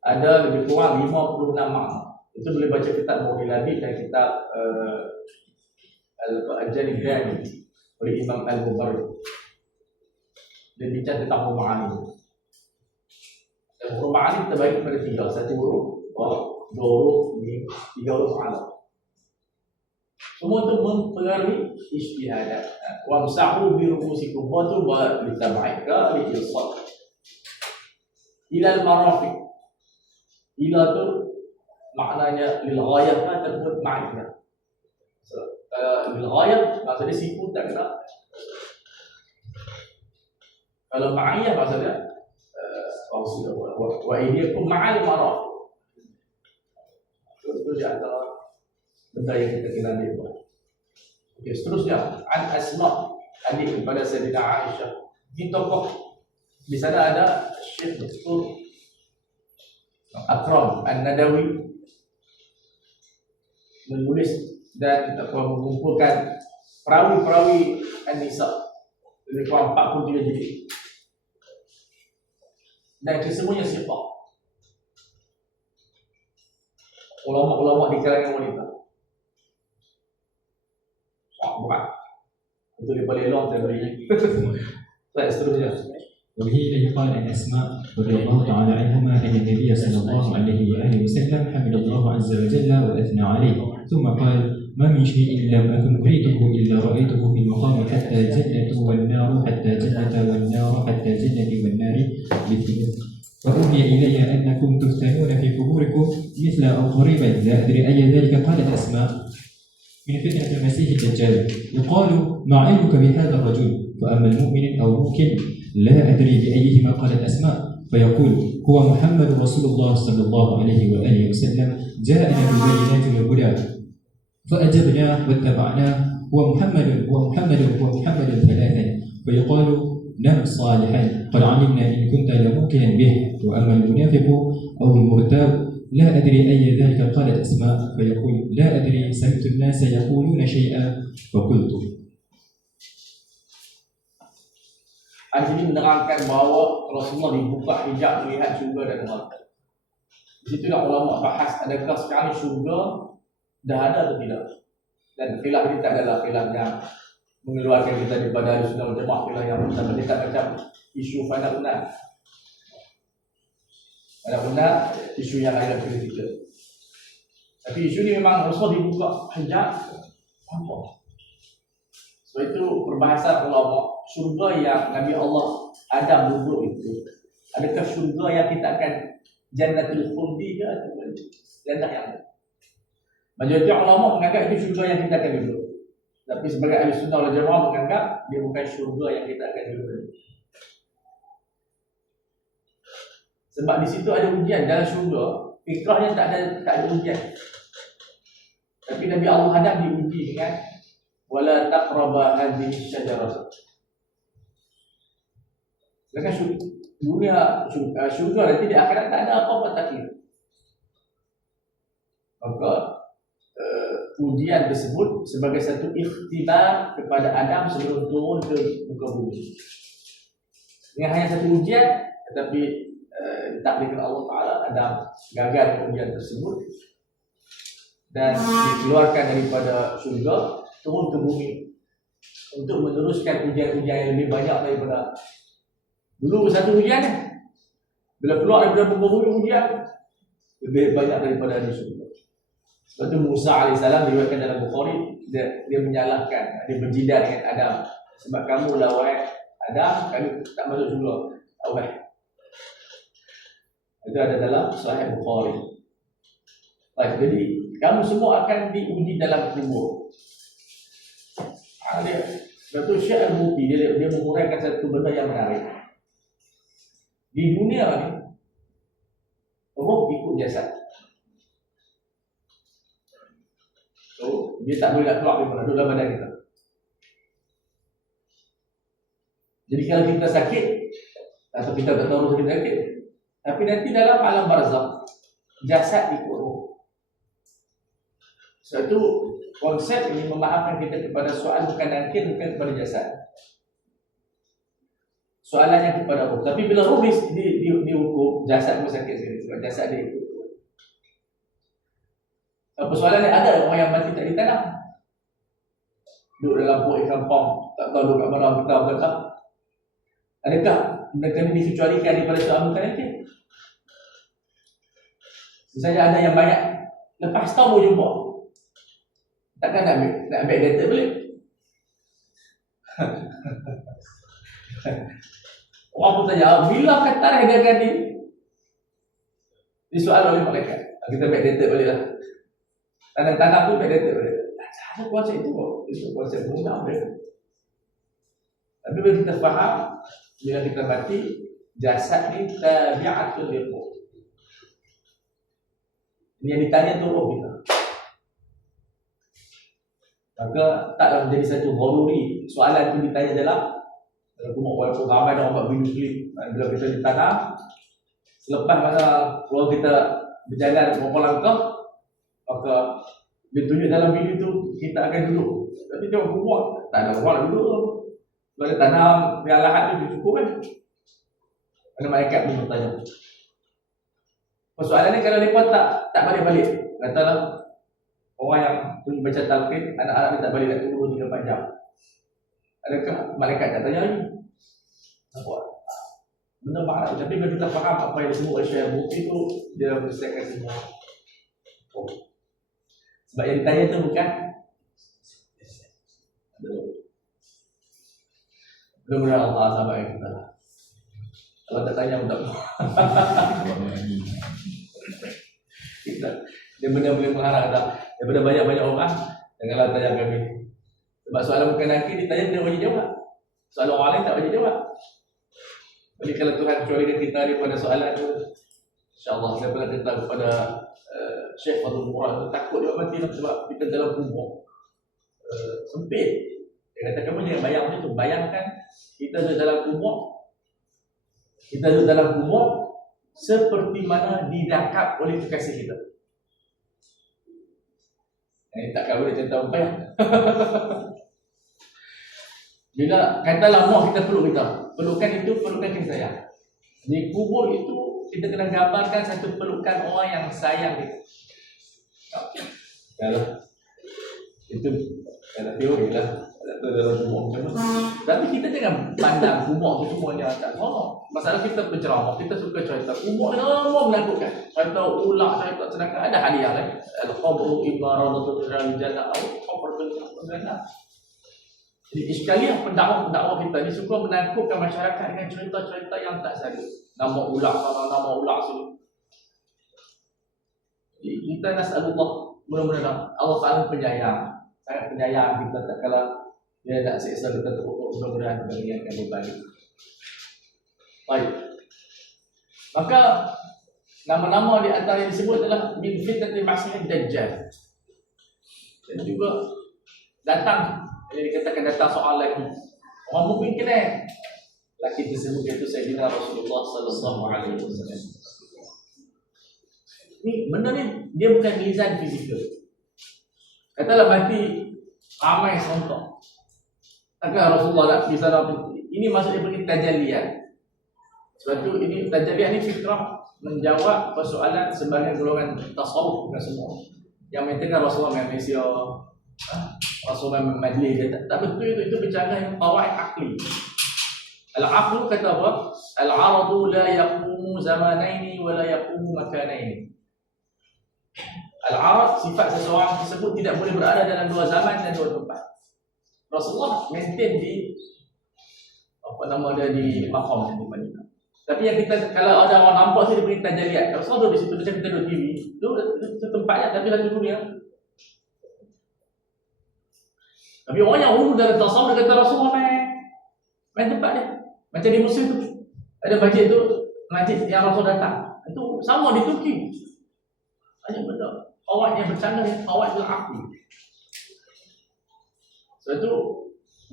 ada lebih kurang 56 makna. Itu boleh baca kitab Mu'nilabi dan kitab Al-Jani oleh Imam Al-Mubarrid. Dia bincang tentang huruf ma'ani. Dan huruf ma'ani terbagi kepada 3. Satu huruf, 2 huruf, 3 huruf ma'ana. Semua itu mempengaruhi ijtihadat. Wamsahu bi ru'usikum wa tu wa litab'ika li ilsaq. Ila al-marafiq. Ila tu maknanya lil ghayah kan tersebut ma'rifah. Lil ghayah maksudnya siku tak kena. Kalau ma'iyah maksudnya wa idiyakum ma'al marafiq. Itu di antara benda yang kita kena dia buat. Okey, seterusnya an Asma adik kepada Sayyidah Aisyah. Ini tokoh di sana ada Syekh Dr. Akram An-Nadawi menulis dan mengumpulkan perawi-perawi An-Nisa lebih kurang 43 jilid. Dan kesemuanya sifat ulama-ulama di kalangan wanita. Bukan. Itu dia paling long saya beri. Baik, seterusnya. وبه يقال عن أسماء رضي الله تعالى عنهما أن النبي صلى الله عليه وآله وسلم حمد الله عز وجل وأثنى عليه ثم قال ما من شيء لم أكن أريده إلا رأيته في المقام حتى الجنة والنار حتى الجنة والنار حتى الجنة والنار بالثلث وأوحي إلي أنكم تفتنون في قبوركم مثل أو قريبا لا أدري أي ذلك قالت أسماء من فتنة المسيح الدجال يقال ما علمك بهذا الرجل فأما المؤمن أو ممكن لا أدري بأيهما قالت أسماء فيقول هو محمد رسول الله صلى الله عليه وآله وسلم جاءنا بالبينات والهدى فأجبناه واتبعناه هو محمد هو محمد هو محمد ثلاثا فيقال نعم صالحا قد علمنا إن كنت لممكنا به وأما المنافق أو المرتاب لا أدري أي ذلك قالت أسماء فيقول لا أدري سمعت الناس يقولون شيئا فقلت. Hadis ini menerangkan bahawa Rasulullah dibuka hijab melihat syurga dan neraka. Di situ ulama bahas adakah sekarang syurga dah ada atau tidak. Dan khilaf ini tak adalah khilaf yang mengeluarkan kita daripada Ahlussunnah wal Jamaah, khilaf yang bersama dia tak macam isu fana benar. Fana benar isu yang ada kritikal. Tapi isu ni memang Rasul dibuka hijab nampak. Sebab itu perbahasan ulama, syurga yang Nabi Allah Adam duduk itu, adakah syurga yang kita akan jannatul khuldi ke atau jannah yang lain? Majoriti ulama menganggap itu syurga yang kita akan duduk. Tapi sebagai Ahlussunnah wal Jamaah menganggap dia bukan syurga yang kita akan duduk. Sebab di situ ada ujian dalam syurga, fikrahnya tak ada ujian. Tapi Nabi Allah Adam diuji dengan wala taqraba hadhihi syajarah. Sedangkan syurga nanti di akhirat tak ada apa-apa taklif. Maka ujian tersebut sebagai satu ikhtibar kepada Adam sebelum turun ke muka bumi. Dengan hanya satu ujian, tetapi ditakdirkan Allah Ta'ala Adam gagal ujian tersebut dan dikeluarkan daripada syurga, turun ke bumi untuk meneruskan ujian-ujian yang lebih banyak daripada dulu. Satu ujian bila keluar daripada muka bumi, ujian lebih banyak daripada di syurga. Sebab tu Musa AS diriwayatkan dalam Bukhari, dia menyalahkan, dia berjidal dengan Adam, sebab kamu lah wahai Adam, kami tak masuk syurga. Wahai, itu ada dalam Sahih Bukhari. Baik, jadi kamu semua akan diuji dalam kubur. Sebab tu Syekh Al-Muti dia menguraikan satu benda yang menarik. Di dunia ni roh ikut jasad. So, dia tak boleh nak keluar daripada duduk dalam badan kita. Jadi kalau kita sakit, atau kita tak tahu kita sakit, tapi nanti dalam alam barzakh, jasad ikut roh. Sebab tu konsep ini memaafkan kita kepada soal bukan nakir, bukan kepada jasad. Soalannya kepada roh. Tapi bila roh dihukum, jasad pun sakit sekali. Sebab jasad dia ikut. Persoalan yang ada orang yang mati tak ditanam, duduk dalam pokok kampung, tak tahu duduk kat mana, kita berkata, adakah mereka ini dikecualikan daripada soal bukan nakir? Misalnya ada yang banyak lepas tahun baru jumpa, takkan nak ambil data balik? Orang pun tanya, bila kata tarikh dia akan disoal oleh malaikat? Kita ambil data balik lah. Tanah-tanah pun ambil data balik. Ada konsep itu kok. Itu konsep mudah dia. Tapi bila kita faham, bila kita mati, jasad ni tabi'atul liruh. Ini yang ditanya tu roh kita. Maka taklah menjadi satu horori soalan itu ditanya dalam kubur, walaupun ramai dah orang buat video klip. Bila kita ditanam, selepas masa kalau kita berjalan berapa langkah, maka dia tunjuk dalam video tu kita akan duduk. Tapi tengok kubur, tak ada orang nak duduk tu. Kalau dia tanam yang lahat tu cukup kan. Ada malaikat pun bertanya. Persoalan ni kalau mereka tak balik-balik, katalah orang yang pergi baca talqin, anak-anak ni tak balik nak tunggu 3-4 jam. Adakah malaikat tak tanya lagi? Nampak? Benda faham. Tapi bila kita faham apa yang disebut oleh Syekh Al-Muti tu, dia menyelesaikan semua. Sebab yang ditanya tu bukan mudah-mudahan Allah sabarkan kita. Kalau tak tanya pun tak apa. Dia benar boleh mengharap tak? Daripada banyak-banyak orang, janganlah tanya kami. Sebab soalan bukan nakir ditanya, dia wajib jawab. Soalan orang lain tak wajib jawab. Jadi kalau Tuhan kecualikan kita daripada soalan itu, insyaAllah saya pernah cerita kepada Syekh Fadul Murad, takut dia mati sebab kita dalam kubur sempit. Dia kata, kamu jangan bayang macam tu. Bayangkan kita duduk dalam kubur, kita duduk dalam kubur seperti mana didakap oleh kekasih kita. Ini takkan boleh cerita apa ya. Bila katalah mau kita peluk kita, pelukan itu pelukan kasih sayang. Di kubur itu kita kena gambarkan satu pelukan orang yang sayang kita. Yalah, itu ada teori lah. Dalam kubur macam mana. Tapi kita jangan pandang kubur tu semuanya tak seronok. Masalah kita penceramah, kita suka cerita kubur semua menakutkan. Cerita ular, cerita sedangkan ada hadiah lain. Al-qabru ibaratun min jannah atau qabru min jannah. Jadi iskaliah pendakwah kita ni suka menakutkan masyarakat dengan cerita-cerita yang tak sadar. Nama ular sana, nama ular sini. Jadi kita nasallallahu, mudah-mudahan Allah Taala penyayang, sangat penyayang kita tak kala dia nak seksa kita teruk, mudah-mudahan kita akan berbalik. Baik. Maka nama-nama di antara yang disebut adalah min fitnatil masih dajjal. Dan juga datang, jadi dikatakan datang soal lagi. Orang mukmin kena laki tersebut iaitu Sayyidina Rasulullah sallallahu alaihi wasallam. Ni benda ni dia bukan mizan fizikal. Katalah mati ramai serontok. Takkan Rasulullah nak pergi sana. Ini maksudnya pergi tajalian. Sebab tu ini tajalian ni fikrah menjawab persoalan sebagai golongan tasawuf bukan semua. Yang mengatakan Rasulullah main Malaysia, Rasulullah main majlis dia tak betul itu bercakap yang qawaid akli. Al-aqlu kata apa? Al-aradu la yaqumu zamanaini wa la yaqumu makanaini. Al-arad sifat seseorang tersebut tidak boleh berada dalam dua zaman dan dua tempat. Rasulullah maintain di apa nama dia di maqam di Madinah. Tapi yang kita kalau ada orang nampak sini pergi tajaliat. Rasulullah duduk di situ macam kita duduk TV. Itu tempatnya tapi satu dunia. Tapi orang yang urus dalam tasawuf dia kata Rasulullah main tempat dia. Macam di Mesir tu ada masjid tu, masjid yang Rasul datang. Itu sama di Turki. Hanya benda awak yang bercanggah ni awak yang akli. Sebab tu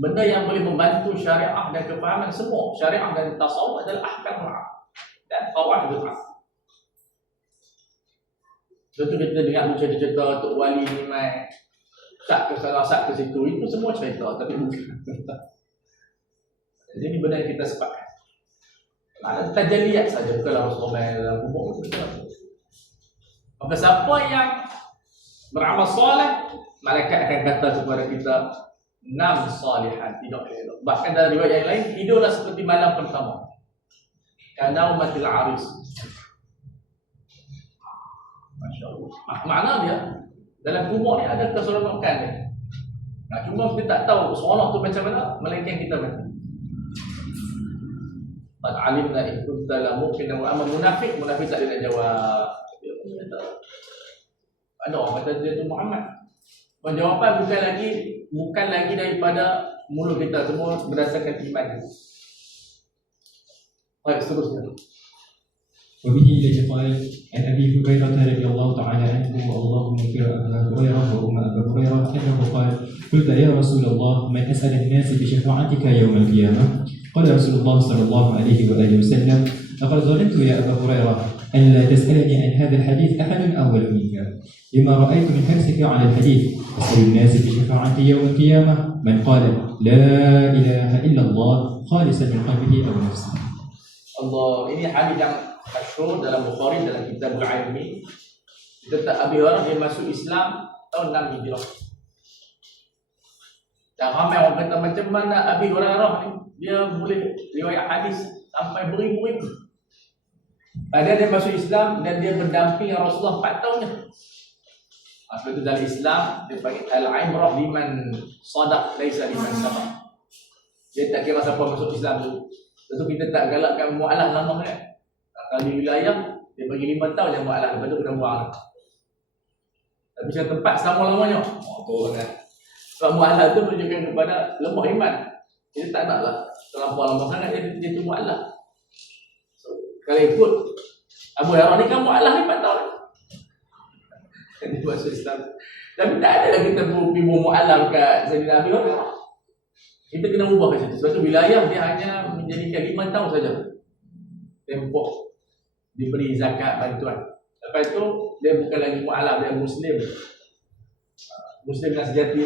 benda yang boleh membantu syariah dan kefahaman semua syariah dan tasawuf adalah ahkam dan qawaid al-aql. Sebab tu kita dengar cerita-cerita Tok Wali ni mai sat ke sana sat ke situ, itu semua cerita tapi bukan. Jadi benda yang kita sepakat. Ada tajaliat saja bukanlah Rasulullah dalam kubur. Maka siapa yang beramal soleh, malaikat akan kata kepada kita, nam salihan, tidur elok. Bahkan dalam riwayat yang lain, tidurlah seperti malam pertama. Kanaumatil aris. Masya Allah. Makna dia, dalam kubur ni ada keseronokan ni. Nah, cuma kita tak tahu seronok tu macam mana, melainkan kita mati. Qad alimna in kunta la mu'mina wa amal munafik tak ada nak jawab. Ada orang kata dia tu Muhammad. Jawapan bukan lagi daripada mulut kita, semua berdasarkan iman. Baik, seterusnya. وبه قال عن ابي هريره رضي الله تعالى عنه اللهم اغفر ابا هريره وام ابا هريره انه قال قلت يا رسول الله من اسال الناس بشفاعتك يوم القيامه قال رسول الله صلى الله عليه واله وسلم لقد ظننت يا ابا هريره ان لا تسالني عن هذا الحديث احد اول منك لما رايت من حرصك على الحديث اسال الناس بشفاعتي يوم القيامه من قال لا اله الا الله خالصا من قلبه او نفسه. Allah, ini hadis yang masyhur dalam Bukhari dalam Kitabul Ilmi. Kita Abi Hurairah dia masuk Islam tahun 6 Hijrah. Dan ramai orang kata macam mana Abi Hurairah ni dia boleh riwayat hadis sampai beribu-ribu. Padahal dia masuk Islam dan dia berdamping Rasulullah 4 tahun je. Maka itu dalam Islam dia panggil al-ibrah liman sadaq laisa liman sabaq. Dia tak kira siapa masuk Islam tu. Tentu kita tak galakkan mu'alah lama kan. Kalau di wilayah dia bagi 5 tahun je mu'alah, lepas tu kena buang. Tapi satu tempat selama-lamanya. Tu kan. Sebab mu'alah tu menunjukkan kepada lemah iman. Kita tak naklah terlampau lama sangat dia tu mu'alah. So, kalau ikut Abu Hurairah ni kan mu'alah 5 tahun. Dia masuk Islam. Tapi tak ada lah kita pergi mu'alah kat Sayyidina Abi Hurairah. Kita kena ubah kat situ. Sebab tu wilayah dia hanya menjadikan 5 tahun saja tempoh diberi zakat bantuan. Lepas tu dia bukan lagi mu'alaf, dia Muslim. Muslim yang sejati.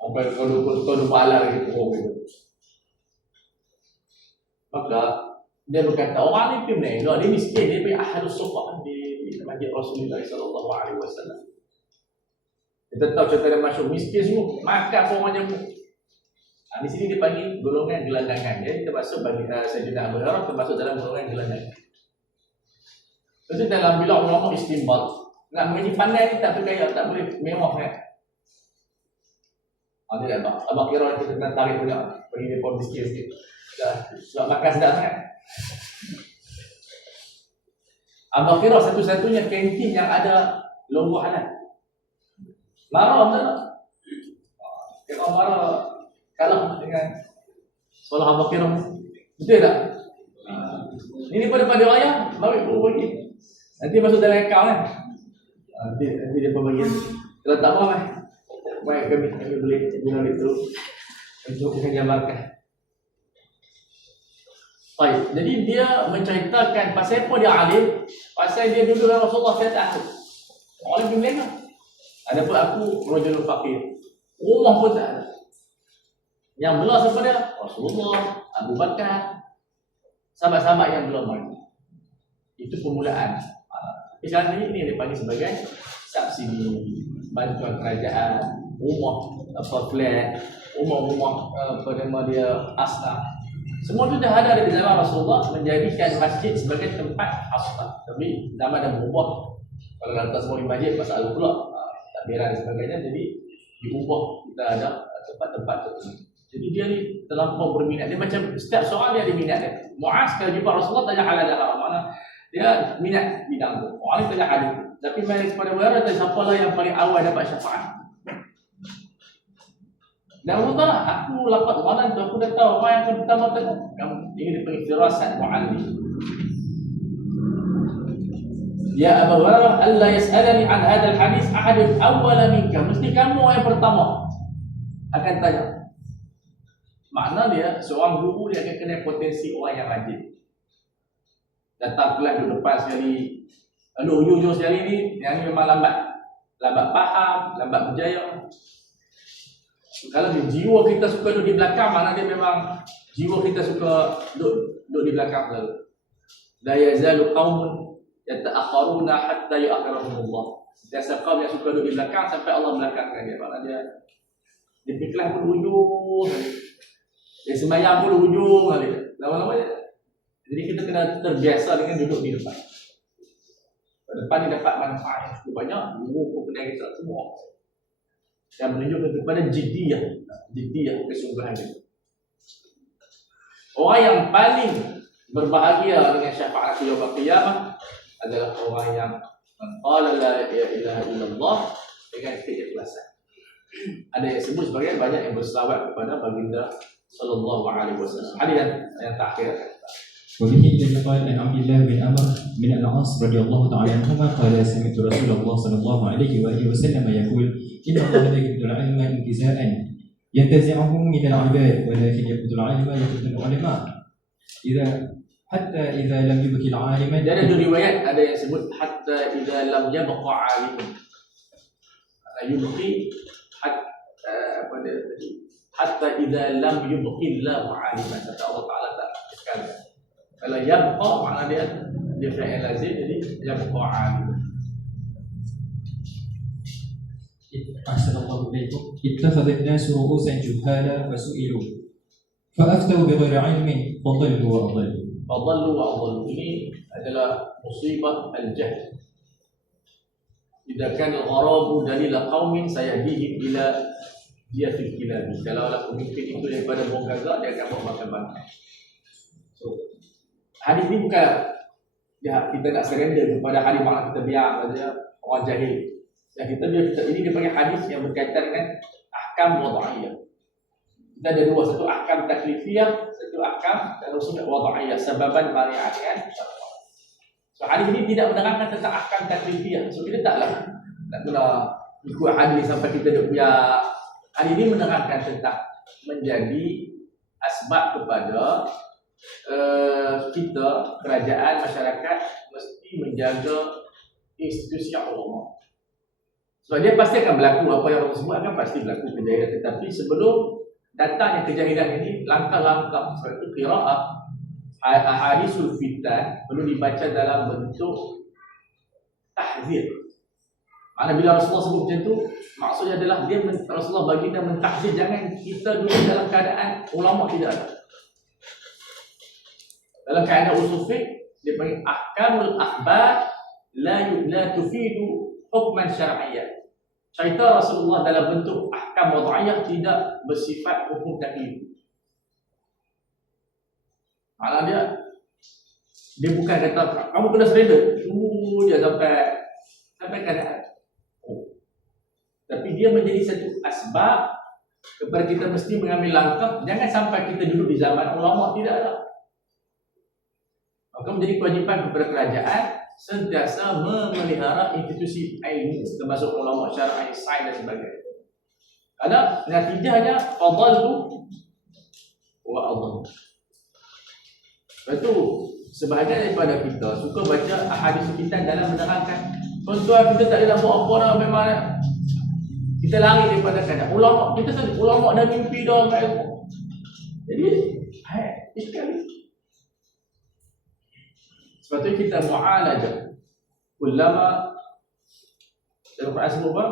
Sampai kalau mu'alaf lagi turun gitu. Maka dia berkata orang ni pergi menengok, dia miskin, dia pergi ahlus sufah di masjid Rasulullah SAW. Kita tahu cerita dia masyhur, miskin semua makan pun orang jamu. Di sini dia panggil golongan gelandangan. Jadi termasuk bagi Sayyidina Abu Hurairah termasuk dalam golongan gelandangan. Terus dalam bila ulama istinbat, nak menjadi pandai tak bergaya, tak boleh mewah kan. Dia dah abang kira kita kena tarik juga bagi dia pun miskin sikit. Sebab makan sedap sangat. Abang kira satu-satunya kantin yang ada logo halal. Marah tak? Kira marah kalah dengan sekolah Abang Kiram. Betul tak? Ini pada raya baru pun bagi. Nanti masuk dalam akaun kan. Nanti dia pun bagi. Kalau tak mau baik kami boleh guna itu untuk kita jabarkan. Baik, jadi dia menceritakan pasal apa dia alim, pasal dia duduk dengan Rasulullah di atas. Orang bimbing. Adapun aku rajulun faqir. Rumah pun tak ada. Yang belah siapa dia? Rasulullah, Abu Bakar, sahabat-sahabat yang belum mati. Itu permulaan. Tapi sekarang ini dia panggil sebagai subsidi, bantuan kerajaan, rumah, flat, rumah-rumah apa nama dia, asnaf. Semua itu dah ada di zaman Rasulullah, menjadikan masjid sebagai tempat asnaf. Tapi zaman dah berubah. Kalau letak semua di masjid, masalah pula takbiran dan sebagainya, jadi diubah, kita ada tempat-tempat tertentu. Jadi dia ni terlampau berminat. Dia macam setiap seorang dia ada minat dia. Muaz kalau jumpa Rasulullah tanya halal dan haram, mana dia minat bidang tu. Orang tanya hadis. Tapi balik kepada Hurairah, tanya siapalah yang paling awal dapat syafaat. Dan Allah, aku lapat malam tu, aku dah tahu orang yang akan pertama tanya. Ini dipanggil firasat mu'allim. Ya Abu Hurairah, Allah yas'alani an hadal hadis ahadun awwala minka. Mesti kamu yang pertama akan tanya. Makna dia, seorang guru dia akan kena potensi orang yang rajin. Datang kelas duduk depan sekali, lalu ujung-ujung sekali ni, yang ni memang lambat. Lambat faham, lambat berjaya. Kalau jiwa kita suka duduk di belakang, mana dia memang jiwa kita suka duduk di belakang selalu. La yazalu qaumun yata'akharuna hatta yu'akhirahumullah. Biasa kaum yang suka duduk di belakang sampai Allah belakangkan dia. Maknanya dia pergi kelas pun ujung. Dia sembahyang pun ujung kali. Lama-lama je. Jadi kita kena terbiasa dengan duduk di depan. Pada depan dia dapat manfaat yang cukup banyak. Guru pun kena kita semua. Yang menunjukkan kepada jiddiyah, kesungguhan itu. Orang yang paling berbahagia dengan syafaat yaumul qiyamah adalah orang yang qala la ilaha illallah dengan keikhlasan. Ada yang sebut sebagai banyak yang berselawat kepada baginda sallallahu alaihi wasallam. Hadis yang terakhir. وبه يقال عن عبد الله بن عمرو بن العاص رضي الله تعالى عنهما قال سمعت رسول الله صلى الله عليه واله وسلم يقول ان الله لا يقبل العلم انتزاعا ينتزعه من العباد ولكن يقبل العلم يقبل العلماء حتى اذا لم يبق العالم. Ada dua riwayat, ada yang sebut hatta idza lam yabqa alimun. Yubqi hatta idza lam yubqi Allahu aliman. Kata Allah Taala tak sekali. Kalau yabqa makna dia fi'il lazim, jadi yabqa alim. أحسن الله إليكم. اتخذ الناس رؤوسا جهالا فسئلوا فأفتوا بغير علم فضلوا وأضلوا. Fadallu wa adallu. Ini adalah musibah al-jahl. Idza kana al-gharabu dalila qaumin sayahdihim ila diyatil kilab. Kalau lah pemimpin itu daripada bongkazak, dia akan makan bangkai. So, hadis ni bukan kita nak surrender kepada hadis makna kita biar saja orang jahil. Yang kita ini dia panggil hadis yang berkaitan dengan ahkam wad'iyah. Kita ada dua, satu ahkam taklifiyah, satu ahkam wad'iyah, sababan mani'atian. So hadis ini tidak menerangkan tentang ahkam taklifiyah. So kita taklah nak kena ikut hadis sampai kita duk biar. Hadis ini menerangkan tentang menjadi asbab kepada kita, kerajaan, masyarakat mesti menjaga institusi Allah. Sebab dia pasti akan berlaku, apa yang Allah sebut akan pasti berlaku kejadian. Tetapi sebelum datangnya kejadian ini, langkah-langkah sebab itu qiraah ahadisul fitan perlu dibaca dalam bentuk tahzir. Mana bila Rasulullah sebut macam tu, maksudnya adalah dia Rasulullah baginda mentahzir, jangan kita duduk dalam keadaan ulama tidak ada. Dalam kaedah usul fiqh dia panggil ahkamul akhbar la tufidu hukman syar'iyyah. Cerita Rasulullah dalam bentuk ahkam wad'iyah tidak bersifat hukum taklif. Maknanya dia bukan kata kamu kena surrender, tunggu dia sampai keadaan. Tapi dia menjadi satu asbab kepada kita mesti mengambil langkah. Jangan sampai kita duduk di zaman ulama tidak ada. Maka menjadi kewajipan kepada kerajaan sentiasa memelihara institusi ilmu termasuk ulama syar'i, sains dan sebagainya. Karena natijahnya fadallu wa adallu. Itu sebahagian daripada kita suka baca hadis kita dalam menerangkan tuan-tuan kita tak ada buat apa dah, memang Kita lari daripada keadaan. Ulama, kita sedar ulama dah mimpi dah kat ilmu. Jadi, iskali. Sebab tu kita mu'alajah. Ulama dalam Quran sebut apa?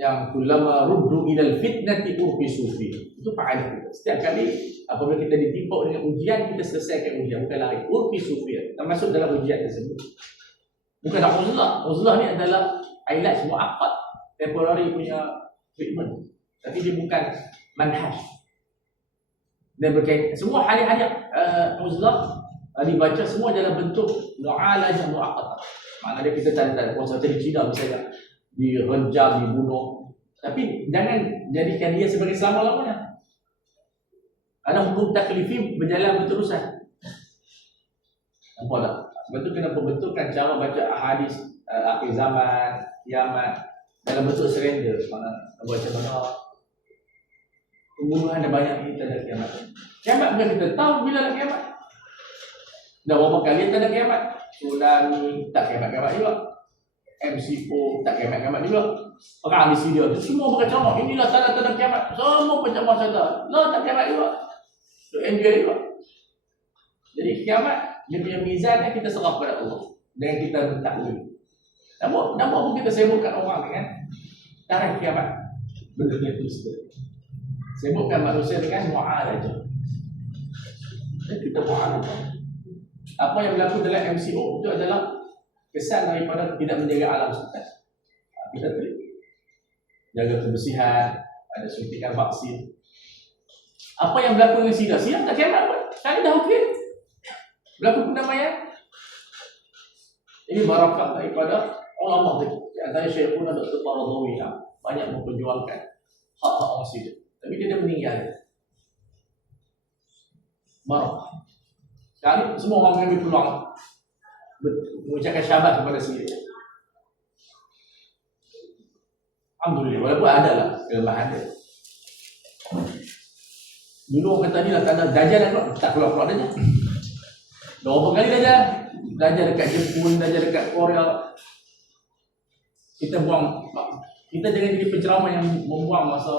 Yang kullama ruddu ilal fitnati urfisu fi. Itu fa'al. Setiap kali apabila kita ditimpa dengan ujian, kita selesaikan ujian, bukan lari. Urfisu fi. Termasuk dalam ujian tersebut. Bukan uzlah. Uzlah ni adalah ilaj mu'aqqad, temporary punya treatment. Tapi dia bukan manhaj. Dan berkait semua hari-hari uzlah dibaca semua dalam bentuk mu'alajah mu'aqqad. Maknanya kita tak ada kuasa di Cina misalnya direjam, dibunuh. Tapi jangan jadikan dia sebagai selama-lamanya. Ada hukum taklifi berjalan berterusan. Nampak tak? Sebab tu kena pembentukan cara baca hadis akhir zaman, kiamat dalam bentuk surrender. Baca mana pembunuhan ada banyak ni, tak ada kiamat. Kiamat bukan kita tahu bila nak kiamat. Dah berapa kali tak ada kiamat. Tsunami tak kiamat-kiamat juga. MCO tak kiamat-kiamat juga. Perang di Syria tu semua berkacamuk. Inilah tanda-tanda kiamat. Semua bercamuk sadar. Lah tak kiamat juga. Tu NBA juga. Jadi kiamat dia punya mizan kita serah pada Allah. Dan kita mentakwil. Nampak pun kita sibukkan orang dengan tarikh kiamat. Benda-benda itu sebenarnya. Sibukkan manusia dengan mu'alajah. Dan kita mu'alajah. Apa yang berlaku dalam MCO itu adalah kesan daripada tidak menjaga alam sekitar. Kita jaga kebersihan, ada suntikan vaksin. Apa yang berlaku dengan Syria? Syria tak kiamat pun. Syria dah okey. Berlaku pendamaian. Ini barakah daripada ulama tadi. Di antara Syekhuna Dr. Faradhawi banyak memperjuangkan hak-hak orang Syria. Tapi dia dah meninggal. Barakah. Sekarang semua orang mengambil peluang mengucapkan syahadat kepada Syria. Alhamdulillah, walaupun ada lah kelemahan dia. Dulu orang kata ni lah tanda Dajjal tak keluar-keluar Dajjal. Berapa kali Dajjal dekat Jepun, Dajjal dekat Korea. Kita jangan jadi penceramah yang membuang masa.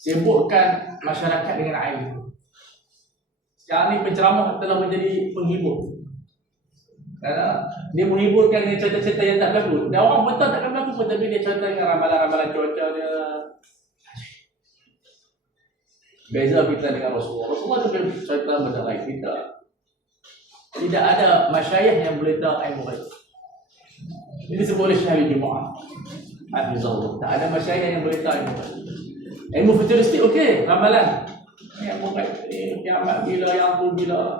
Sibukkan masyarakat dengan air. Sekarang ni penceramah telah menjadi penghibur. Kerana dia menghiburkan dengan cerita-cerita yang tak berlaku. Dan orang betul takkan berlaku pun, tapi dia cerita dengan ramalan-ramalan cuaca dia. Beza kita dengan Rasulullah. Rasulullah tu cerita benda lain kita. Tidak ada masyayikh yang boleh tahu ilmu ghaib. Ini disebut oleh Syahri Jumaat. Hafizahullah. Tak ada masyayikh yang boleh tahu ilmu ghaib. Ilmu futuristik okey, ramalan. Yang bukan kiamat bila, yang tu bila.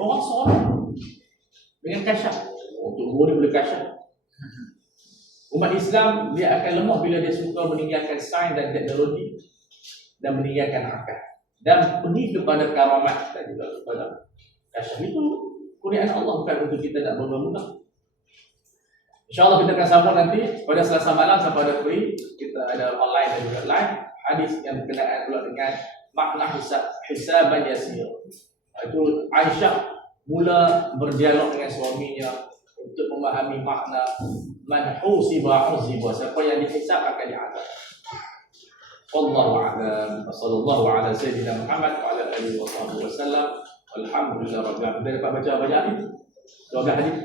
Orang seorang dengan kasyaf. Untuk guru boleh kasyaf. Umat Islam dia akan lemah bila dia suka meninggalkan sains dan teknologi dan meninggalkan akal. Dan pergi kepada karamat dan juga kepada kasyaf. Itu kurniaan Allah, bukan untuk kita nak berguna. InsyaAllah kita akan sambung nanti pada Selasa malam sampai ada free. Kita ada online dan juga live. Hadis yang berkenaan pula dengan makna hisaban yasir. Itu Aisyah mula berdialog dengan suaminya untuk memahami makna man husiba uziba. Siapa yang dihisab akan diazab. Wallahu a'lam. Wassallallahu ala sayyidina Muhammad wa ala alihi wa sahbihi wasallam. Alhamdulillah rabbil alamin. Dapat baca bacaan ni? 12 hadis.